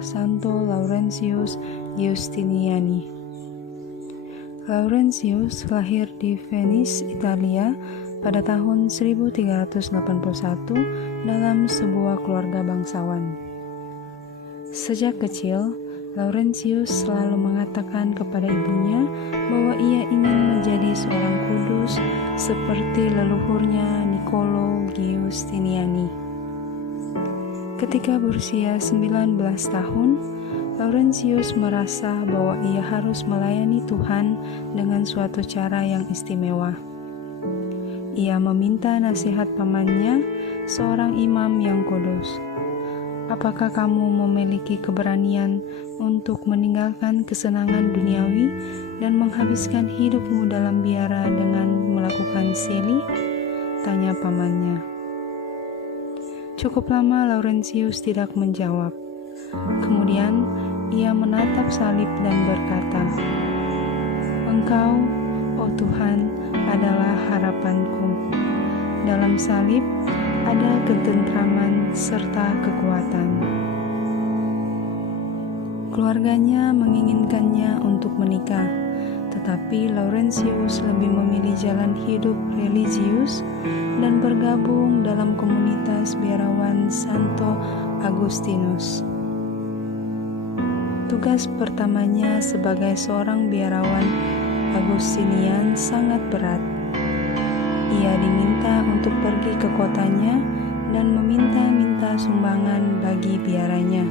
Santo Laurentius Giustiniani. Laurentius lahir di Venice, Italia pada tahun 1381 dalam sebuah keluarga bangsawan. Sejak kecil, Laurentius selalu mengatakan kepada ibunya bahwa ia ingin menjadi seorang kudus seperti leluhurnya Niccolo Giustiniani. Ketika berusia 19 tahun, Laurentius merasa bahwa ia harus melayani Tuhan dengan suatu cara yang istimewa. Ia meminta nasihat pamannya, seorang imam yang kudus. Apakah kamu memiliki keberanian untuk meninggalkan kesenangan duniawi dan menghabiskan hidupmu dalam biara dengan melakukan seli? Tanya pamannya. Cukup lama Laurentius tidak menjawab. Kemudian ia menatap salib dan berkata, "Engkau, oh Tuhan, adalah harapanku. Dalam salib ada ketentraman serta kekuatan." Keluarganya menginginkannya untuk menikah, tetapi Laurentius lebih memilih jalan hidup religius dan bergabung dalam komunitas biarawan Santo Agustinus. Tugas pertamanya sebagai seorang biarawan Agustinian sangat berat. Ia diminta untuk pergi ke kotanya dan meminta-minta sumbangan bagi biaranya.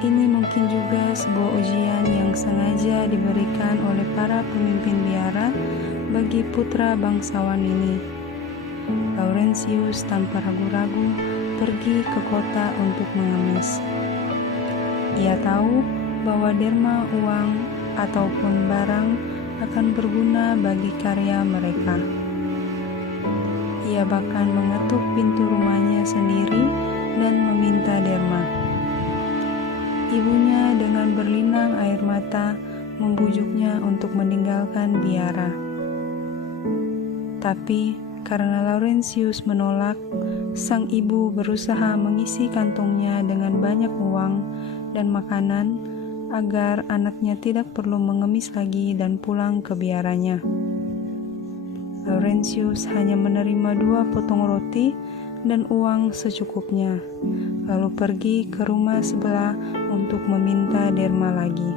Ini mungkin juga sebuah ujian yang sengaja diberikan oleh para pemimpin biara bagi putra bangsawan ini. Laurentius tanpa ragu-ragu pergi ke kota untuk mengemis. Ia tahu bahwa derma uang ataupun barang akan berguna bagi karya mereka. Ia bahkan mengetuk pintu rumahnya sendiri dan meminta derma. Ibunya dengan berlinang air mata membujuknya untuk meninggalkan biara. Tapi karena Laurentius menolak, sang ibu berusaha mengisi kantongnya dengan banyak uang dan makanan agar anaknya tidak perlu mengemis lagi dan pulang ke biaranya. Laurentius hanya menerima 2 potong roti dan uang secukupnya, lalu pergi ke rumah sebelah untuk meminta derma lagi.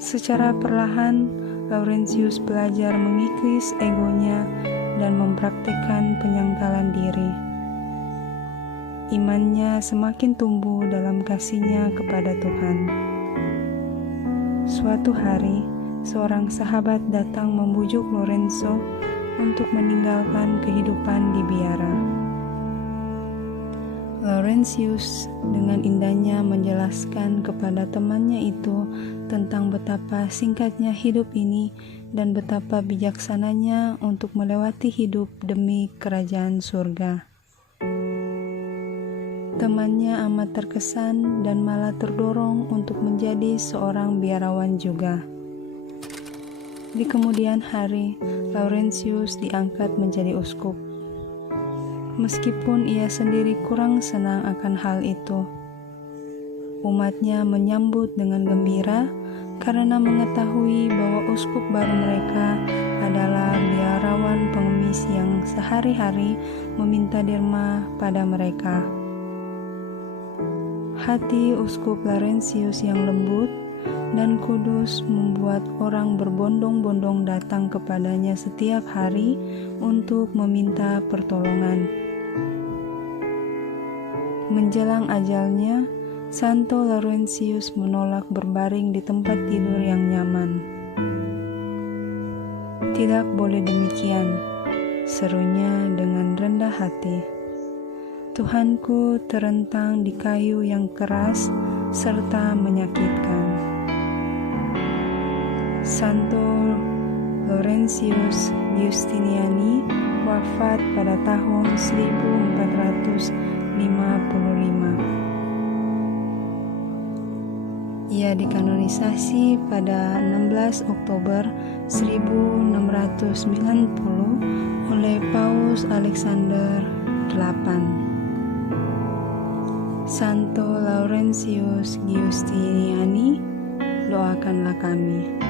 Secara perlahan, Laurentius belajar mengikis egonya dan mempraktikkan penyangkalan diri. Imannya semakin tumbuh dalam kasihnya kepada Tuhan. Suatu hari, seorang sahabat datang membujuk Lorenzo untuk meninggalkan kehidupan di biara. Laurentius dengan indahnya menjelaskan kepada temannya itu tentang betapa singkatnya hidup ini dan betapa bijaksananya untuk melewati hidup demi kerajaan surga. Temannya amat terkesan dan malah terdorong untuk menjadi seorang biarawan juga. Di kemudian hari, Laurentius diangkat menjadi uskup. Meskipun ia sendiri kurang senang akan hal itu, umatnya menyambut dengan gembira karena mengetahui bahwa uskup baru mereka adalah biarawan pengemis yang sehari-hari meminta derma pada mereka. Hati uskup Laurentius yang lembut dan kudus membuat orang berbondong-bondong datang kepadanya setiap hari untuk meminta pertolongan. Menjelang ajalnya, Santo Laurentius menolak berbaring di tempat tidur yang nyaman. "Tidak boleh demikian," serunya dengan rendah hati. "Tuhanku terentang di kayu yang keras serta menyakitkan." Santo Laurentius Giustiniani wafat pada tahun 1455. Ia dikanonisasi pada 16 Oktober 1690 oleh Paus Alexander VIII. Santo Laurentius Giustiniani, doakanlah kami.